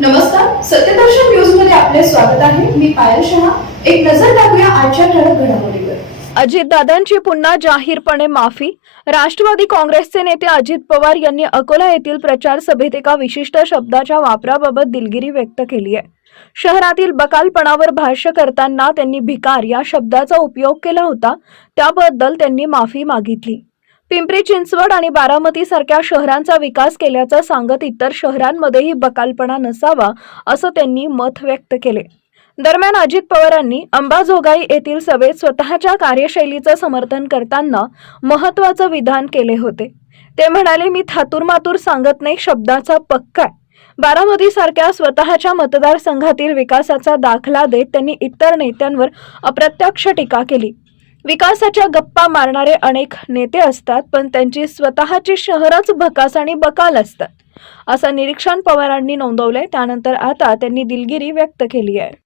नमस्कार, सत्यदर्शन न्यूज मध्ये आपले स्वागत आहे. मी पायल शहा. एक नजर टाकूया आजच्या ठळक घडामोडीवर. अजितदादांची पुन्हा जाहीरपणे माफी. राष्ट्रवादी काँग्रेसचे नेते अजित पवार यांनी अकोला येथील प्रचार सभेत एका विशिष्ट शब्दाच्या वापराबाबत दिलगिरी व्यक्त केली आहे. शहरातील बकालपणावर भाष्य करताना त्यांनी भिकार या शब्दाचा उपयोग केला होता, त्याबद्दल त्यांनी माफी मागितली. पिंपरी चिंचवड आणि बारामती सारख्या शहरांचा विकास केल्याचं सांगत इतर शहरांमध्येही बकालपणा नसावा असं त्यांनी मत व्यक्त केले. दरम्यान अजित पवारांनी अंबाजोगाई येथील सभेत स्वतःच्या कार्यशैलीचं समर्थन करताना महत्त्वाचं विधान केले होते. ते म्हणाले, मी थातूरमातूर सांगत नाही, शब्दाचा पक्का आहे. बारामती सारख्या स्वतःच्या मतदारसंघातील विकासाचा दाखला देत त्यांनी इतर नेत्यांवर अप्रत्यक्ष टीका केली. विकासाच्या गप्पा मारणारे अनेक नेते असतात, पण त्यांची स्वतःची शहरच भकास आणि बकाल असतात, असं निरीक्षण पवारांनी नोंदवलंय. त्यानंतर आता त्यांनी दिलगिरी व्यक्त केली आहे.